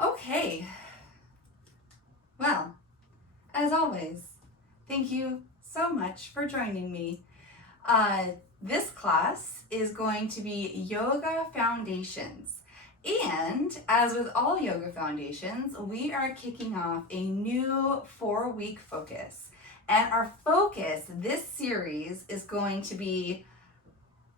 Okay, well, as always, thank you so much for joining me. This class is going to be Yoga Foundations. And as with all yoga foundations, we are kicking off a new 4-week focus. And our focus this series is going to be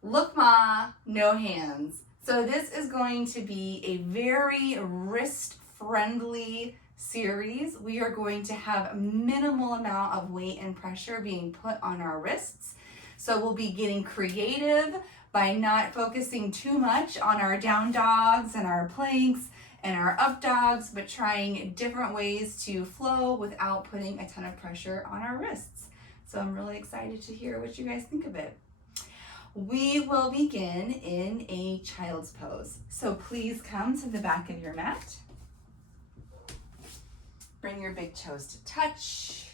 Look Ma, no hands. So this is going to be a very wrist-friendly series. We are going to have a minimal amount of weight and pressure being put on our wrists. So we'll be getting creative by not focusing too much on our down dogs and our planks and our up dogs, but trying different ways to flow without putting a ton of pressure on our wrists. So I'm really excited to hear what you guys think of it. We will begin in a child's pose. So please come to the back of your mat. Bring your big toes to touch.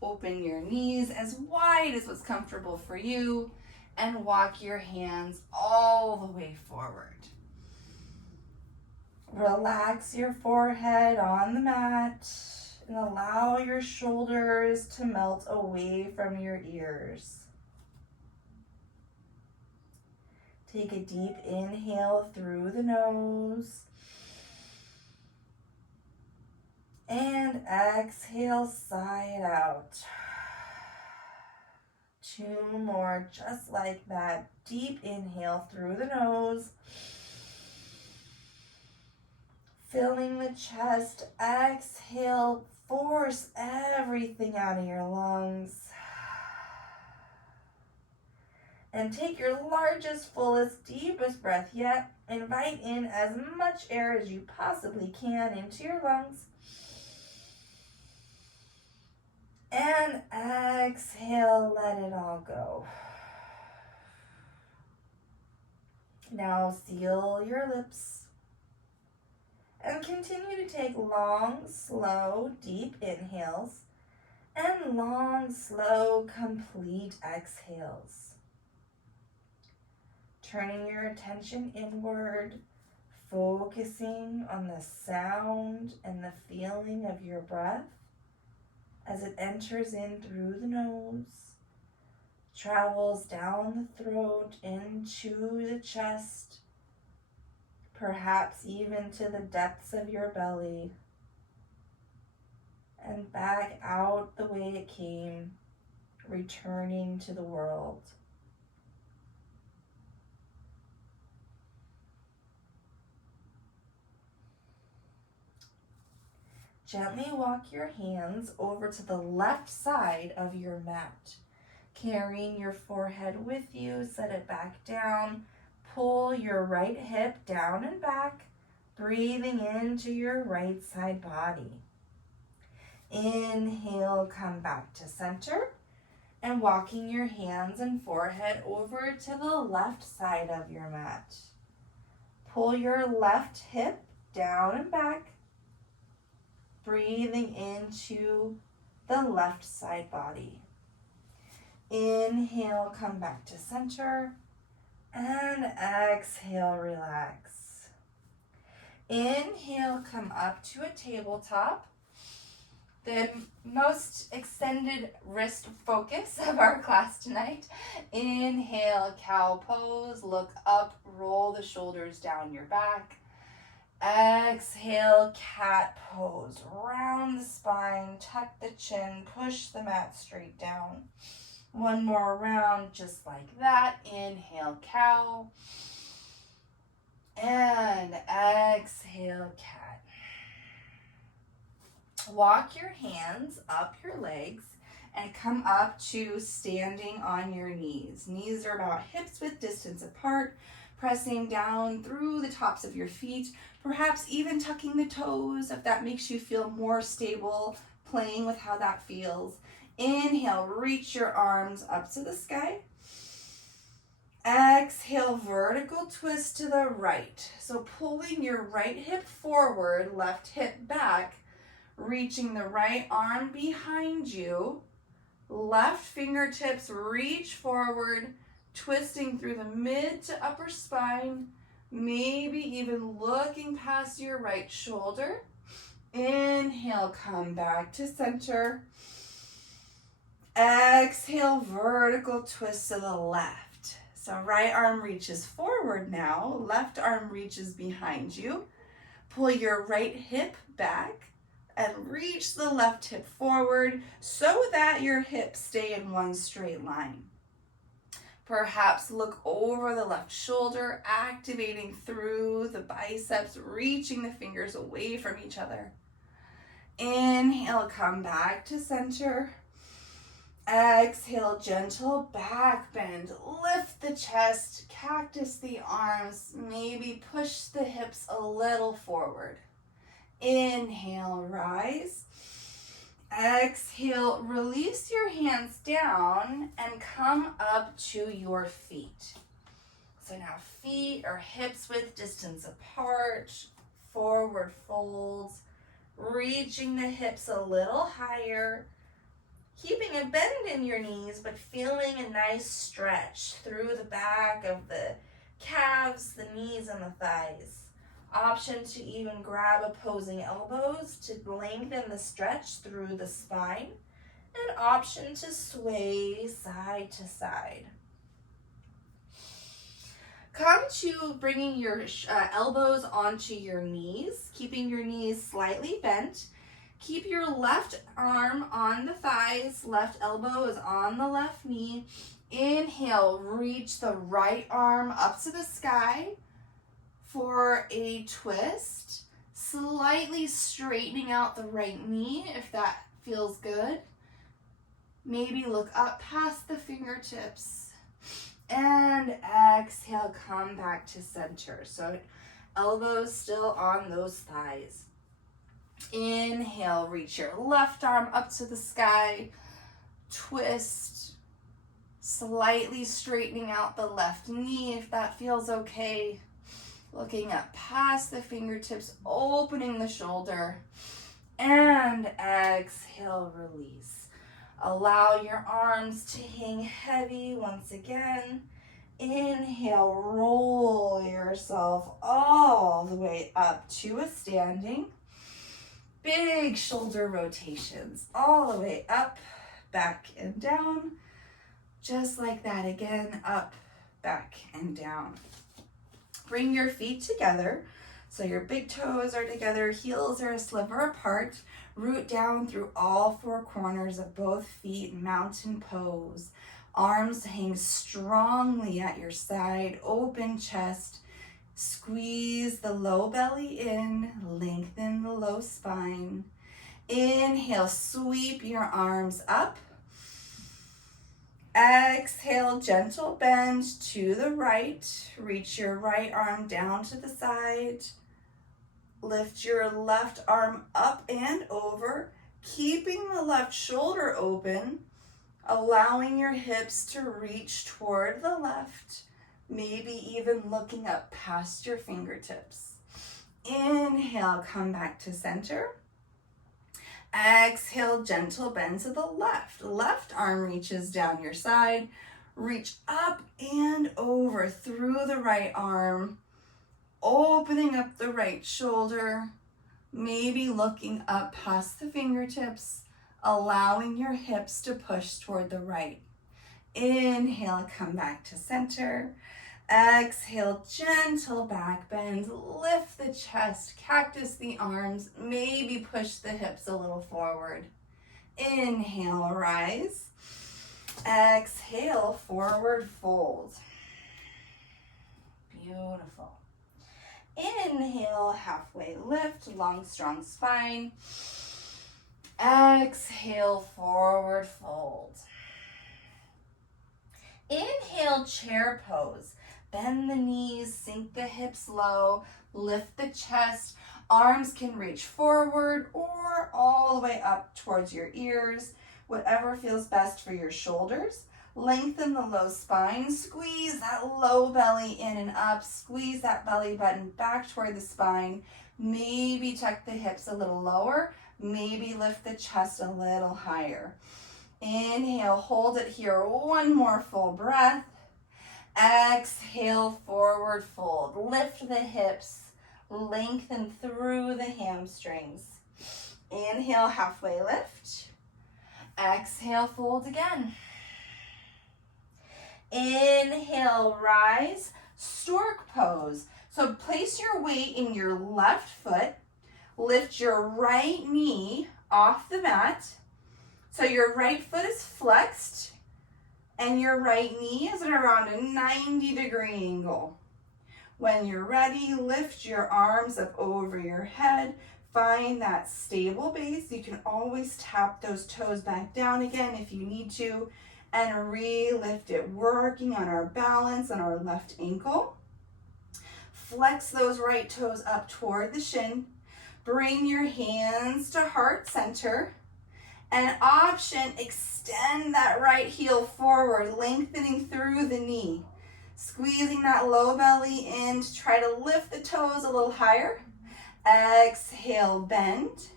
Open your knees as wide as what's comfortable for you and walk your hands all the way forward. Relax your forehead on the mat and allow your shoulders to melt away from your ears. Take a deep inhale through the nose and exhale, sigh it out. 2 more, just like that. Deep inhale through the nose, filling the chest. Exhale, force everything out of your lungs. And take your largest, fullest, deepest breath yet. Invite in as much air as you possibly can into your lungs. And exhale, let it all go. Now seal your lips. And continue to take long, slow, deep inhales and long, slow, complete exhales. Turning your attention inward, focusing on the sound and the feeling of your breath as it enters in through the nose, travels down the throat into the chest, perhaps even to the depths of your belly, and back out the way it came, returning to the world. Gently walk your hands over to the left side of your mat. Carrying your forehead with you, set it back down. Pull your right hip down and back, breathing into your right side body. Inhale, come back to center, and walking your hands and forehead over to the left side of your mat. Pull your left hip down and back, breathing into the left side body. Inhale, come back to center, and exhale, relax. Inhale, come up to a tabletop. The most extended wrist focus of our class tonight. Inhale, cow pose, look up, roll the shoulders down your back. Exhale, cat pose. Round the spine, tuck the chin, push the mat straight down. One more round, just like that. Inhale, cow. And exhale, cat. Walk your hands up your legs and come up to standing on your knees. Knees are about hips width distance apart. Pressing down through the tops of your feet, perhaps even tucking the toes if that makes you feel more stable, playing with how that feels. Inhale, reach your arms up to the sky. Exhale, vertical twist to the right. So pulling your right hip forward, left hip back, reaching the right arm behind you. Left fingertips reach forward, twisting through the mid to upper spine, Maybe even looking past your right shoulder. Inhale, come back to center. Exhale, vertical twist to the left. So right arm reaches forward now, left arm reaches behind you. Pull your right hip back and reach the left hip forward so that your hips stay in one straight line. Perhaps look over the left shoulder, activating through the biceps, reaching the fingers away from each other. Inhale, come back to center. Exhale, gentle back bend. Lift the chest, cactus the arms, maybe push the hips a little forward. Inhale, rise. Exhale, release your hands down and come up to your feet. So now feet are hips width distance apart, forward folds, reaching the hips a little higher, keeping a bend in your knees, but feeling a nice stretch through the back of the calves, the knees, and the thighs. Option to even grab opposing elbows to lengthen the stretch through the spine. And option to sway side to side. Come to bringing your elbows onto your knees, keeping your knees slightly bent. Keep your left arm on the thighs, left elbow is on the left knee. Inhale, reach the right arm up to the sky for a twist. Slightly straightening out the right knee if that feels good. Maybe look up past the fingertips. And exhale, come back to center. So elbows still on those thighs. Inhale, reach your left arm up to the sky. Twist. Slightly straightening out the left knee if that feels okay. Looking up past the fingertips, opening the shoulder. And exhale, release. Allow your arms to hang heavy once again. Inhale, roll yourself all the way up to a standing. Big shoulder rotations all the way up, back, and down. Just like that again, up, back, and down. Bring your feet together. So your big toes are together, heels are a sliver apart. Root down through all four corners of both feet, mountain pose. Arms hang strongly at your side, open chest. Squeeze the low belly in, lengthen the low spine. Inhale, sweep your arms up. Exhale, gentle bend to the right. Reach your right arm down to the side. Lift your left arm up and over, keeping the left shoulder open, allowing your hips to reach toward the left, maybe even looking up past your fingertips. Inhale, come back to center. Exhale, gentle bend to the left. Left arm reaches down your side. Reach up and over through the right arm, opening up the right shoulder, maybe looking up past the fingertips, allowing your hips to push toward the right. Inhale, come back to center. Exhale, gentle back bend, lift the chest, cactus the arms, maybe push the hips a little forward. Inhale, rise. Exhale, forward fold. Beautiful. Inhale, halfway lift, long, strong spine. Exhale, forward fold. Inhale, chair pose. Bend the knees, sink the hips low, lift the chest. Arms can reach forward or all the way up towards your ears, whatever feels best for your shoulders. Lengthen the low spine, squeeze that low belly in and up, squeeze that belly button back toward the spine. Maybe tuck the hips a little lower, maybe lift the chest a little higher. Inhale, hold it here, one more full breath. Exhale, forward fold. Lift the hips, lengthen through the hamstrings. Inhale, halfway lift. Exhale, fold again. Inhale, rise, stork pose. So place your weight in your left foot. Lift your right knee off the mat. So your right foot is flexed and your right knee is at around a 90-degree angle. When you're ready, lift your arms up over your head. Find that stable base. You can always tap those toes back down again if you need to, and re-lift it, working on our balance on our left ankle. Flex those right toes up toward the shin. Bring your hands to heart center. And option, extend that right heel forward, lengthening through the knee. Squeezing that low belly in to try to lift the toes a little higher. Exhale, bend.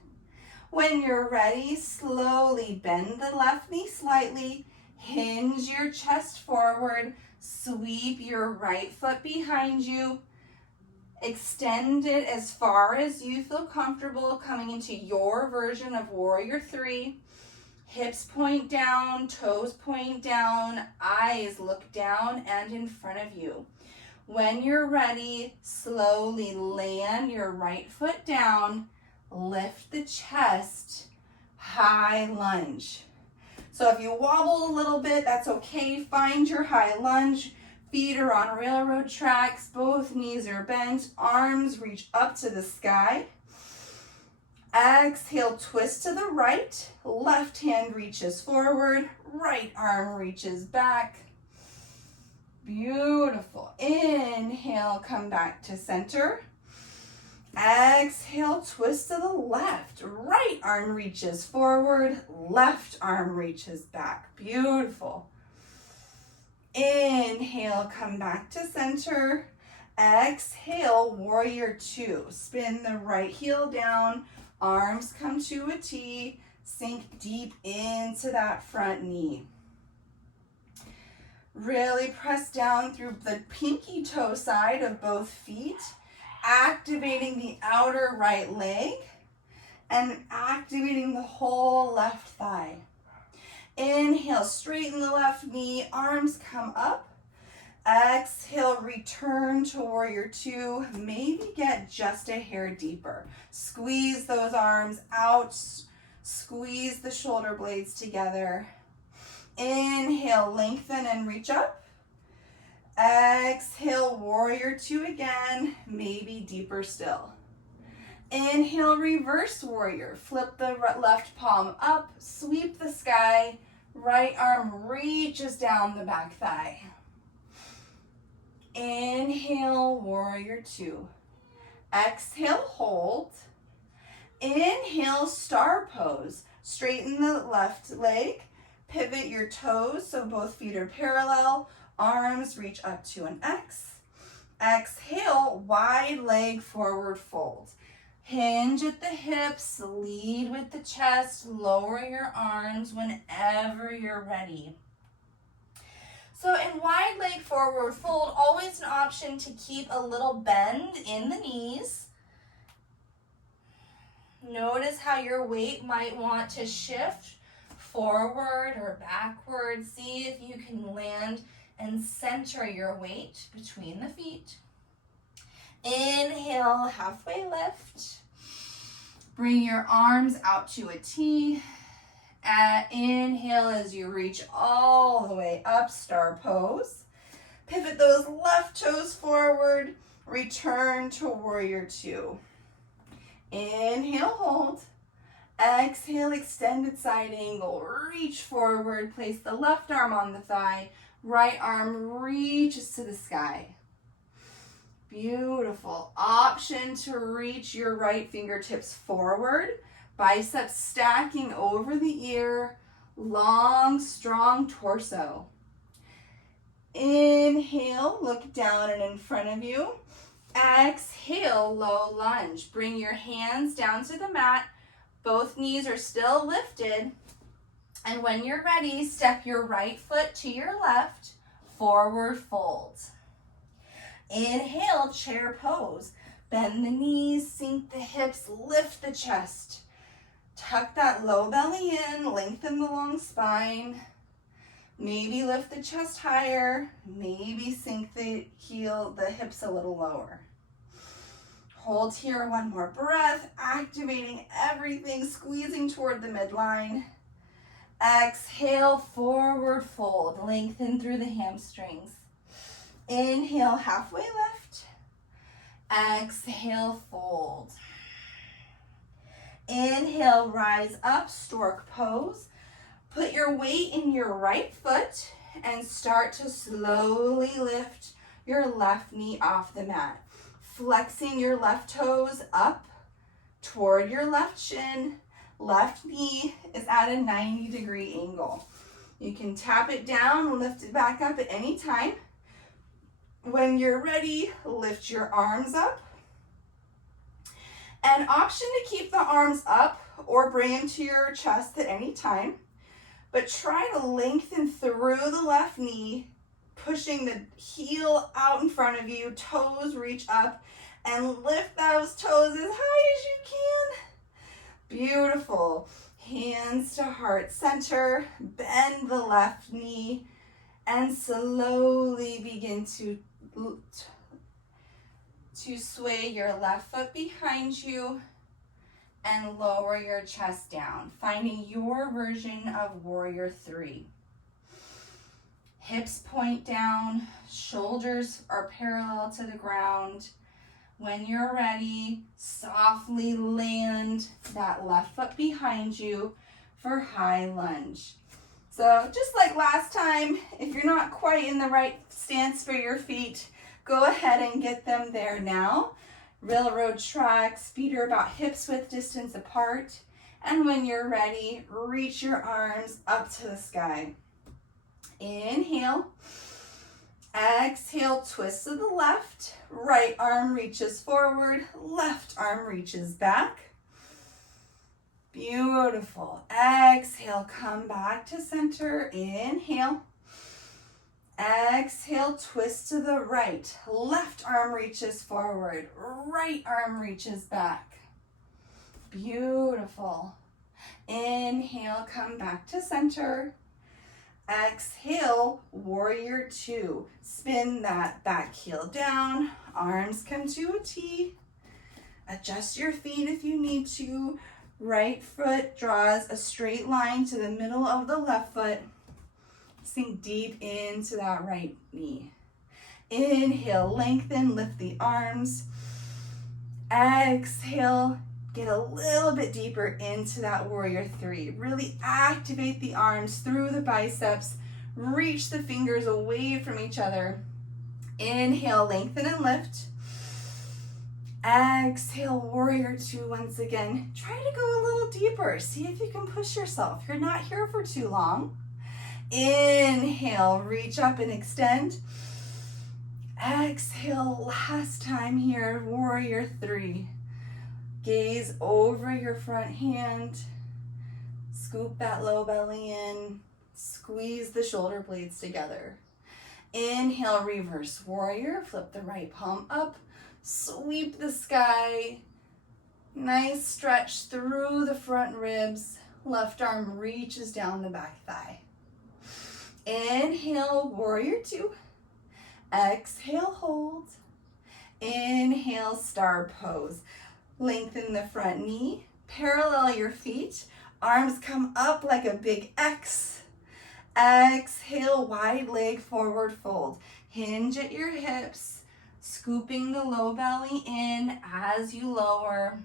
When you're ready, slowly bend the left knee slightly. Hinge your chest forward. Sweep your right foot behind you. Extend it as far as you feel comfortable, coming into your version of Warrior 3. Hips point down, toes point down, eyes look down and in front of you. When you're ready, slowly land your right foot down, lift the chest, high lunge. So if you wobble a little bit, that's okay. Find your high lunge. Feet are on railroad tracks, both knees are bent, arms reach up to the sky. Exhale, twist to the right, left hand reaches forward, right arm reaches back. Beautiful. Inhale, come back to center. Exhale, twist to the left, right arm reaches forward, left arm reaches back. Beautiful. Inhale, come back to center. Exhale, Warrior 2. Spin the right heel down, arms come to a T, sink deep into that front knee. Really press down through the pinky toe side of both feet, activating the outer right leg and activating the whole left thigh. Inhale, straighten the left knee, arms come up. Exhale, return to Warrior 2. Maybe get just a hair deeper. Squeeze those arms out. Squeeze the shoulder blades together. Inhale, lengthen and reach up. Exhale, Warrior 2 again, maybe deeper still. Inhale, reverse warrior. Flip the left palm up, sweep the sky. Right arm reaches down the back thigh. Inhale, Warrior 2. Exhale, hold. Inhale, star pose. Straighten the left leg. Pivot your toes so both feet are parallel. Arms reach up to an X. Exhale, wide leg forward fold. Hinge at the hips, lead with the chest, lower your arms whenever you're ready. So in wide leg forward fold, always an option to keep a little bend in the knees. Notice how your weight might want to shift forward or backward. See if you can land and center your weight between the feet. Inhale, halfway lift. Bring your arms out to a T. Inhale as you reach all the way up, star pose. Pivot those left toes forward. Return to Warrior 2. Inhale, hold. Exhale, extended side angle. Reach forward. Place the left arm on the thigh. Right arm reaches to the sky. Beautiful. Option to reach your right fingertips forward. Biceps stacking over the ear. Long, strong torso. Inhale, look down and in front of you. Exhale, low lunge. Bring your hands down to the mat. Both knees are still lifted. And when you're ready, step your right foot to your left. forward fold. Inhale, chair pose. Bend the knees, sink the hips, lift the chest. Tuck that low belly in, lengthen the long spine. Maybe lift the chest higher, maybe sink the hips a little lower. Hold here, one more breath, activating everything, squeezing toward the midline. Exhale, forward fold, lengthen through the hamstrings. Inhale, halfway lift. Exhale, fold. Inhale, rise up, stork pose. Put your weight in your right foot and start to slowly lift your left knee off the mat. Flexing your left toes up toward your left shin. Left knee is at a 90-degree angle. You can tap it down and lift it back up at any time. When you're ready, lift your arms up. An option to keep the arms up or bring them to your chest at any time, but try to lengthen through the left knee, pushing the heel out in front of you, toes reach up, and lift those toes as high as you can. Beautiful. Hands to heart center, bend the left knee, and slowly begin to sway your left foot behind you and lower your chest down, finding your version of warrior 3. Hips point down, shoulders are parallel to the ground. When you're ready, softly land that left foot behind you for high lunge. So just like last time, if you're not quite in the right stance for your feet, go ahead and get them there now. Railroad tracks, feet are about hips width distance apart. And when you're ready, reach your arms up to the sky. Inhale. Exhale, twist to the left. Right arm reaches forward, left arm reaches back. Beautiful. Exhale, come back to center. Inhale. Exhale, twist to the right. Left arm reaches forward. Right arm reaches back. Beautiful. Inhale, come back to center. Exhale, warrior 2. Spin that back heel down. Arms come to a T. Adjust your feet if you need to. Right foot draws a straight line to the middle of the left foot. Sink deep into that right knee. Inhale, lengthen, lift the arms. Exhale, get a little bit deeper into that warrior 3. Really activate the arms through the biceps. Reach the fingers away from each other. Inhale, lengthen and lift. Exhale, warrior 2 once again. Try to go a little deeper. See if you can push yourself. You're not here for too long. Inhale, reach up and extend. Exhale, last time here, warrior 3. Gaze over your front hand. Scoop that low belly in. Squeeze the shoulder blades together. Inhale, reverse warrior. Flip the right palm up. Sweep the sky. Nice stretch through the front ribs. Left arm reaches down the back thigh. Inhale, warrior 2. Exhale, hold. Inhale, star pose. Lengthen the front knee. Parallel your feet. Arms come up like a big X. Exhale, wide leg forward fold. Hinge at your hips. Scooping the low belly in as you lower.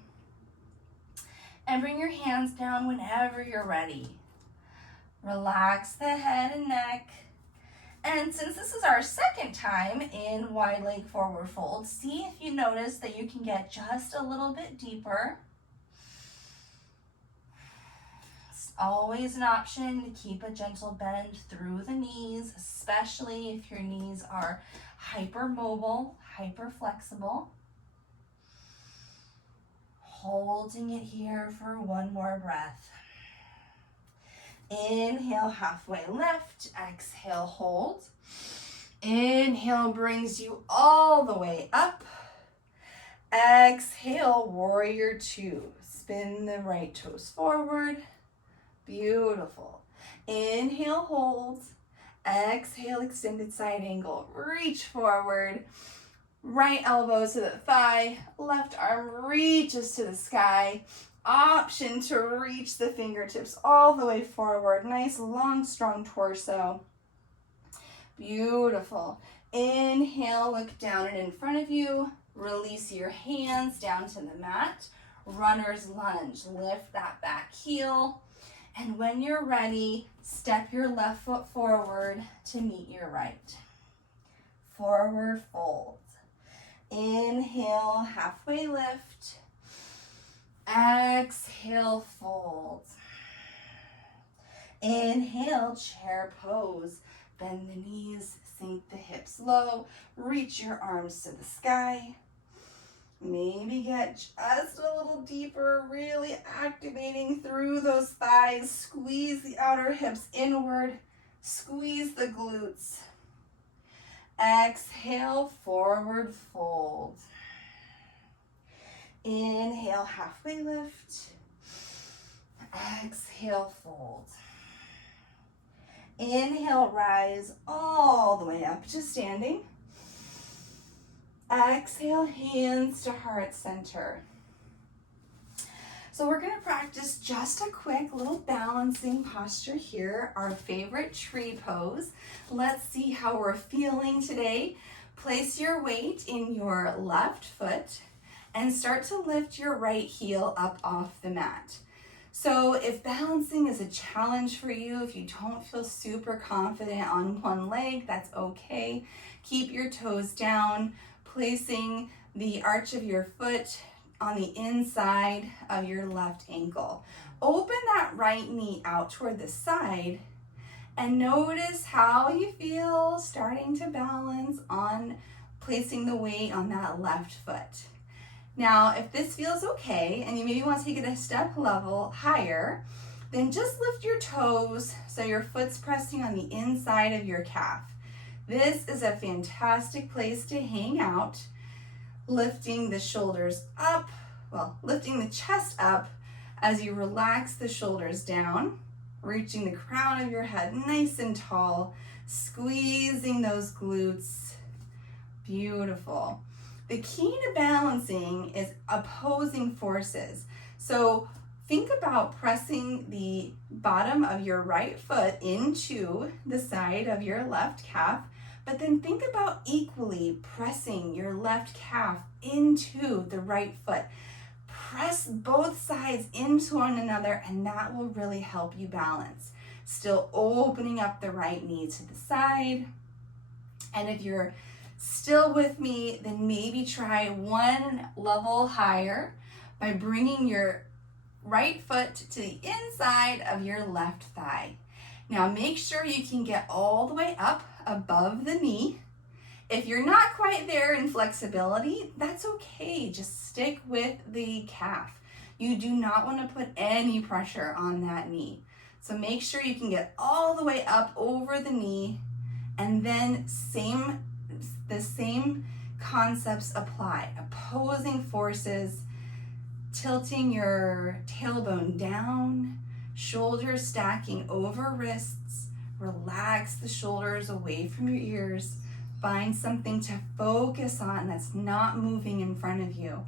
And bring your hands down whenever you're ready. Relax the head and neck. And since this is our second time in wide leg forward fold, see if you notice that you can get just a little bit deeper. It's always an option to keep a gentle bend through the knees, especially if your knees are hypermobile, hyperflexible. Holding it here for one more breath. Inhale, halfway lift. Exhale, hold. Inhale brings you all the way up. Exhale, warrior two. Spin the right toes forward. Beautiful. Inhale, hold. Exhale, extended side angle. Reach forward. Right elbow to the thigh. Left arm reaches to the sky. Option to reach the fingertips all the way forward. Nice, long, strong torso. Beautiful. Inhale, look down and in front of you. Release your hands down to the mat. Runner's lunge. Lift that back heel. And when you're ready, step your left foot forward to meet your right. Forward fold. Inhale, halfway lift. Exhale, fold. Inhale, chair pose. Bend the knees, sink the hips low. Reach your arms to the sky. Maybe get just a little deeper, really activating through those thighs. Squeeze the outer hips inward. Squeeze the glutes. Exhale, forward fold. Inhale, halfway lift. Exhale, fold. Inhale, rise all the way up to standing. Exhale, hands to heart center. So we're going to practice just a quick little balancing posture here, our favorite tree pose. Let's see how we're feeling today. Place your weight in your left foot and start to lift your right heel up off the mat. So if balancing is a challenge for you, if you don't feel super confident on one leg, that's okay. Keep your toes down, placing the arch of your foot on the inside of your left ankle. Open that right knee out toward the side and notice how you feel starting to balance on placing the weight on that left foot. Now, if this feels okay and you maybe want to take it a step level higher, then just lift your toes so your foot's pressing on the inside of your calf. This is a fantastic place to hang out, lifting the shoulders up, lifting the chest up as you relax the shoulders down, reaching the crown of your head nice and tall, squeezing those glutes. Beautiful. The key to balancing is opposing forces. So think about pressing the bottom of your right foot into the side of your left calf, but then think about equally pressing your left calf into the right foot. Press both sides into one another, and that will really help you balance. Still opening up the right knee to the side. And if you're still with me, then maybe try one level higher by bringing your right foot to the inside of your left thigh. Now make sure you can get all the way up above the knee. If you're not quite there in flexibility, that's okay. Just stick with the calf. You do not want to put any pressure on that knee. So make sure you can get all the way up over the knee, and then the same concepts apply. Opposing forces, tilting your tailbone down, shoulders stacking over wrists. Relax the shoulders away from your ears. Find something to focus on that's not moving in front of you.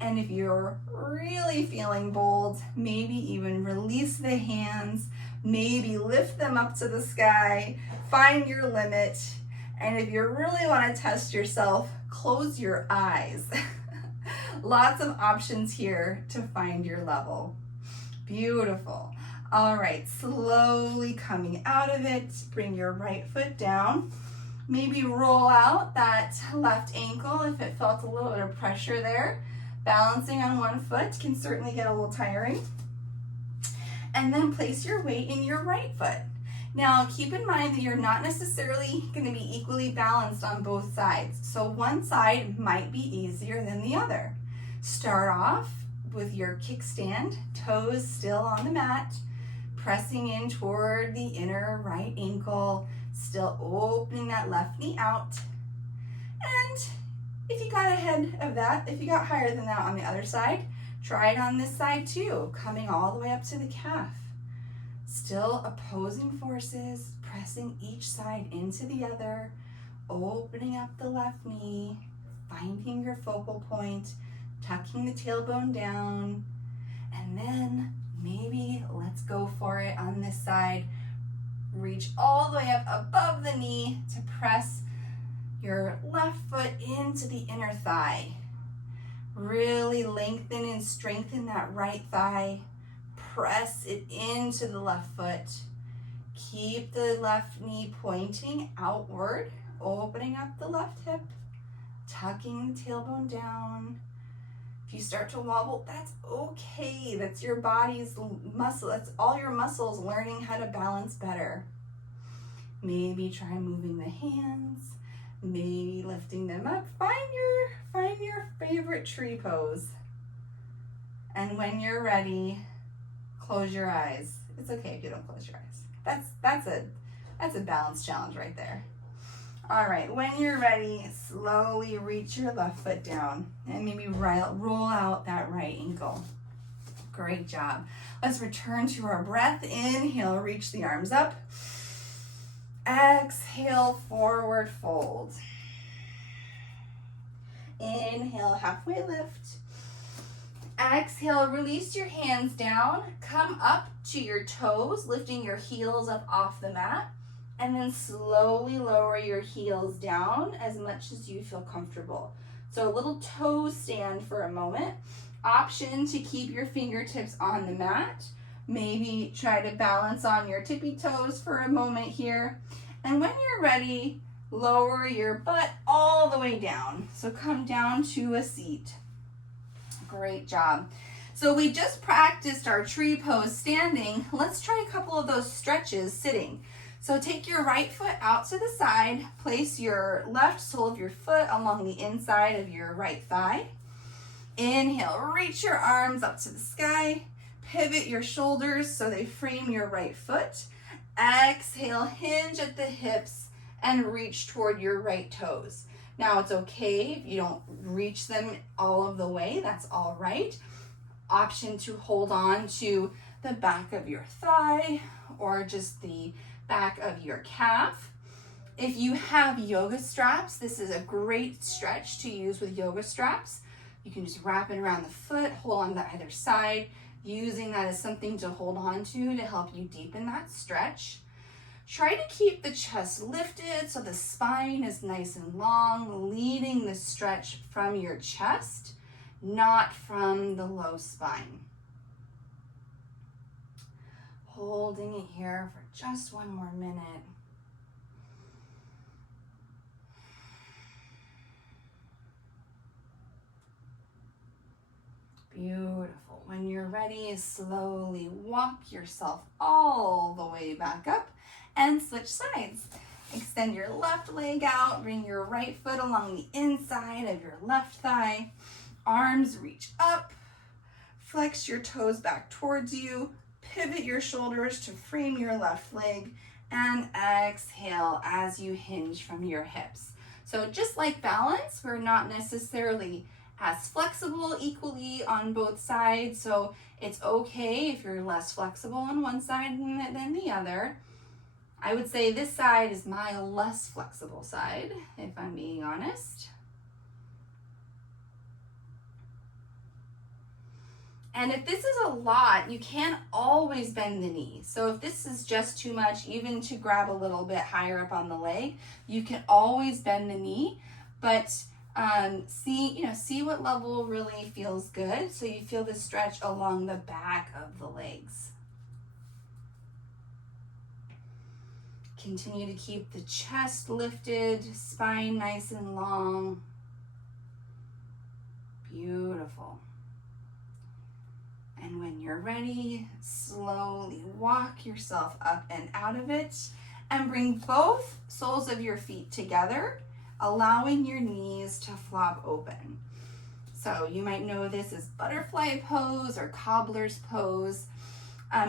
And if you're really feeling bold, maybe even release the hands, maybe lift them up to the sky, find your limit. And if you really want to test yourself, close your eyes. Lots of options here to find your level. Beautiful. All right, slowly coming out of it, bring your right foot down. Maybe roll out that left ankle if it felt a little bit of pressure there. Balancing on one foot can certainly get a little tiring. And then place your weight in your right foot. Now, keep in mind that you're not necessarily going to be equally balanced on both sides. So one side might be easier than the other. Start off with your kickstand, toes still on the mat, pressing in toward the inner right ankle, Still opening that left knee out. And if you got ahead of that, if you got higher than that on the other side, try it on this side too, coming all the way up to the calf. Still opposing forces, pressing each side into the other, opening up the left knee, finding your focal point, tucking the tailbone down, and then maybe let's go for it on this side. Reach all the way up above the knee to press your left foot into the inner thigh. Really lengthen and strengthen that right thigh. Press it into the left foot. Keep the left knee pointing outward, opening up the left hip, tucking the tailbone down. If you start to wobble, that's okay. That's your body's muscle. That's all your muscles learning how to balance better. Maybe try moving the hands, maybe lifting them up. Find your favorite tree pose. And when you're ready, close your eyes. It's okay if you don't close your eyes. That's a balance challenge right there. All right, when you're ready, slowly reach your left foot down and maybe roll out that right ankle. Great job. Let's return to our breath. Inhale, reach the arms up. Exhale, forward fold. Inhale, halfway lift. Exhale, release your hands down. Come up to your toes, lifting your heels up off the mat. And then slowly lower your heels down as much as you feel comfortable. So a little toe stand for a moment. Option to keep your fingertips on the mat. Maybe try to balance on your tippy toes for a moment here. And when you're ready, lower your butt all the way down. So come down to a seat. Great job. So we just practiced our tree pose standing. Let's try a couple of those stretches sitting. So take your right foot out to the side, place your left sole of your foot along the inside of your right thigh. Inhale, reach your arms up to the sky, pivot your shoulders so they frame your right foot. Exhale, hinge at the hips and reach toward your right toes. Now it's okay if you don't reach them all of the way, that's all right. Option to hold on to the back of your thigh or just the back of your calf. If you have yoga straps, this is a great stretch to use with yoga straps. You can just wrap it around the foot, hold on to either side, using that as something to hold on to help you deepen that stretch. Try to keep the chest lifted so the spine is nice and long, leading the stretch from your chest, not from the low spine. Holding it here for just one more minute. Beautiful. When you're ready, slowly walk yourself all the way back up and switch sides. Extend your left leg out, bring your right foot along the inside of your left thigh. Arms reach up, flex your toes back towards you, pivot your shoulders to frame your left leg, and exhale as you hinge from your hips. So just like balance, we're not necessarily as flexible equally on both sides, so it's okay if you're less flexible on one side than the other. I would say this side is my less flexible side, if I'm being honest. And if this is a lot, you can't always bend the knee. So if this is just too much, even to grab a little bit higher up on the leg, you can always bend the knee, but see what level really feels good. So you feel the stretch along the back of the legs. Continue to keep the chest lifted, spine nice and long. Beautiful. And when you're ready, slowly walk yourself up and out of it and bring both soles of your feet together, allowing your knees to flop open. So you might know this as butterfly pose or cobbler's pose.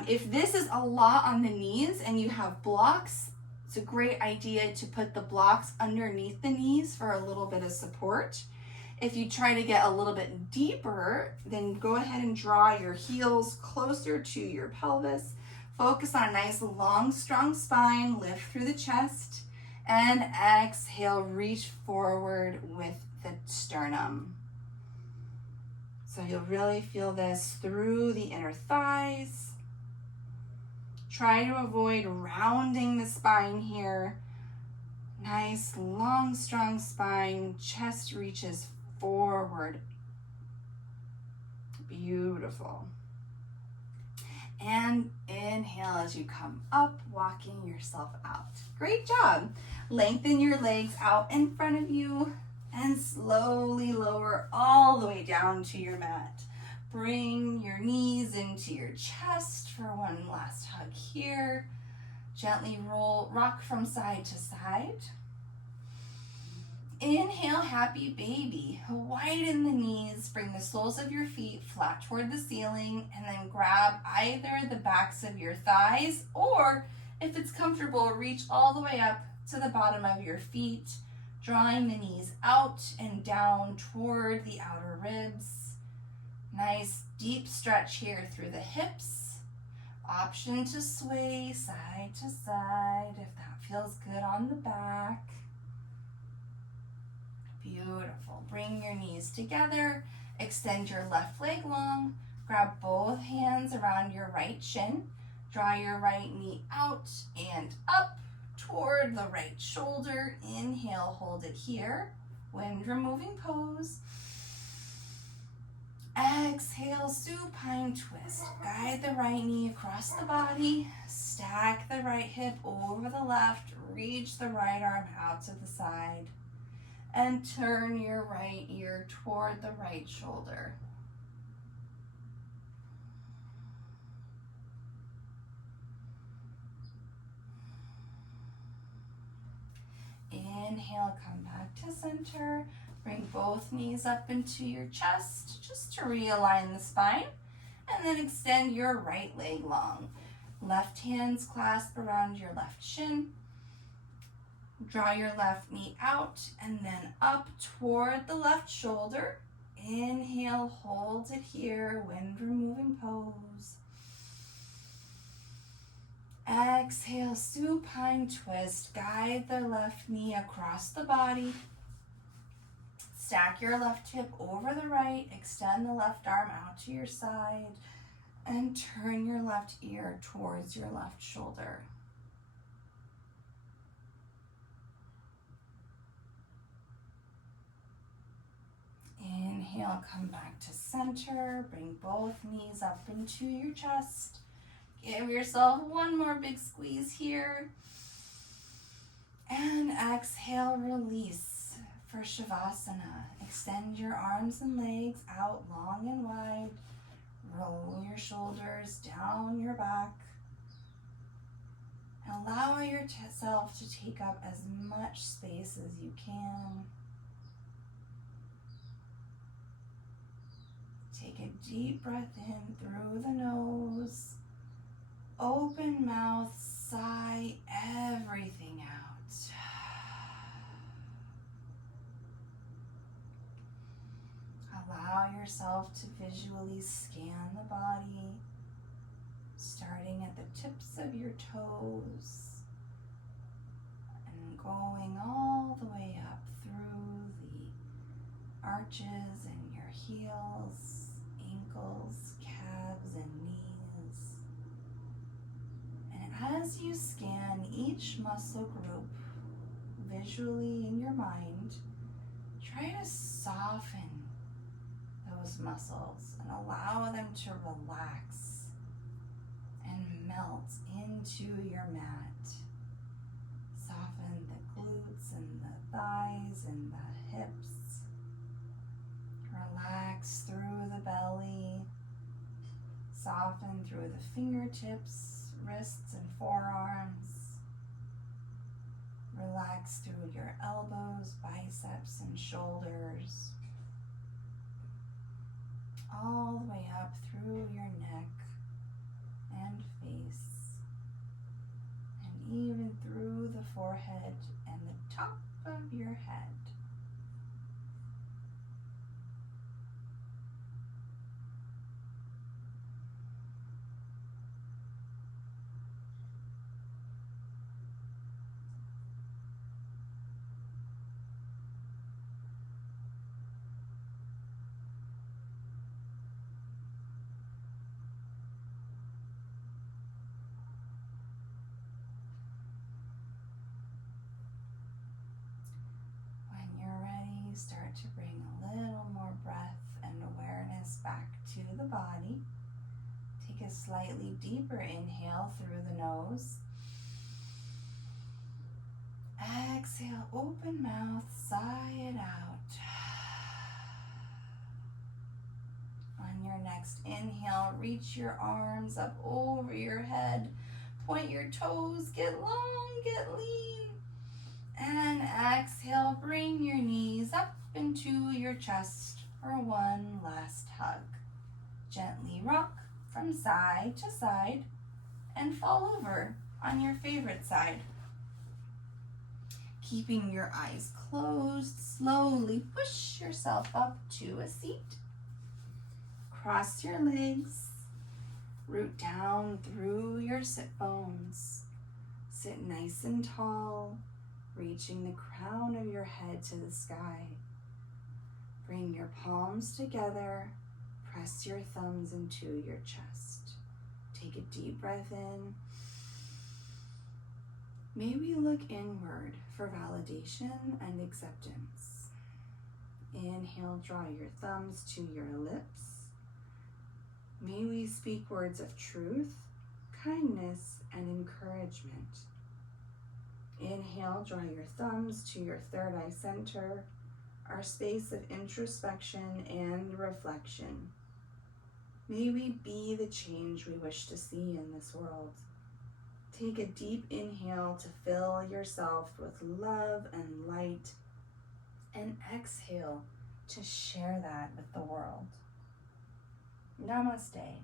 If this is a lot on the knees and you have blocks, It's a great idea to put the blocks underneath the knees for a little bit of support. If you try to get a little bit deeper, then go ahead and draw your heels closer to your pelvis. Focus on a nice, long, strong spine. Lift through the chest. And exhale, reach forward with the sternum. So you'll really feel this through the inner thighs. Try to avoid rounding the spine here. Nice, long, strong spine. Chest reaches forward. Beautiful. And inhale as you come up, walking yourself out. Great job. Lengthen your legs out in front of you and slowly lower all the way down to your mat. Bring your knees into your chest for one last hug here. Gently rock from side to side. Inhale, happy baby. Widen the knees, bring the soles of your feet flat toward the ceiling, and then grab either the backs of your thighs, or if it's comfortable, reach all the way up to the bottom of your feet, drawing the knees out and down toward the outer ribs. Nice deep stretch here through the hips. Option to sway side to side if that feels good on the back. Beautiful. Bring your knees together. Extend your left leg long. Grab both hands around your right shin. Draw your right knee out and up toward the right shoulder. Inhale, hold it here. Wind removing pose. Exhale, supine twist. Guide the right knee across the body. Stack the right hip over the left. Reach the right arm out to the side. And turn your right ear toward the right shoulder. Inhale, come back to center. Bring both knees up into your chest just to realign the spine. And then extend your right leg long. Left hands clasp around your left shin. Draw your left knee out and then up toward the left shoulder. Inhale, hold it here, wind removing pose. Exhale, supine twist. Guide the left knee across the body. Stack your left hip over the right. Extend the left arm out to your side. And turn your left ear towards your left shoulder. Inhale, come back to center. Bring both knees up into your chest. Give yourself one more big squeeze here. And exhale, release for Shavasana. Extend your arms and legs out long and wide. Roll your shoulders down your back. Allow yourself to take up as much space as you can. Take a deep breath in through the nose. Open mouth, sigh everything out. Allow yourself to visually scan the body, starting at the tips of your toes and going all the way up through the arches and your heels, ankles, calves, and knees. And as you scan each muscle group visually in your mind, try to soften those muscles and allow them to relax and melt into your mat. Soften the glutes and the thighs and the hips. Relax through the belly. Soften through the fingertips, wrists, and forearms. Relax through your elbows, biceps, and shoulders. All the way up through your neck and face. And even through the forehead and the top of your head. Start to bring a little more breath and awareness back to the body. Take a slightly deeper inhale through the nose. Exhale, open mouth, sigh it out. On your next inhale, reach your arms up over your head. Point your toes, get long, get lean. And exhale, bring your knees up into your chest for one last hug. Gently rock from side to side and fall over on your favorite side. Keeping your eyes closed, slowly push yourself up to a seat. Cross your legs, root down through your sit bones. Sit nice and tall, reaching the crown of your head to the sky. Bring your palms together, press your thumbs into your chest. Take a deep breath in. May we look inward for validation and acceptance. Inhale, draw your thumbs to your lips. May we speak words of truth, kindness, and encouragement. Inhale, draw your thumbs to your third eye center, our space of introspection and reflection. May we be the change we wish to see in this world. Take a deep inhale to fill yourself with love and light, and exhale to share that with the world. Namaste.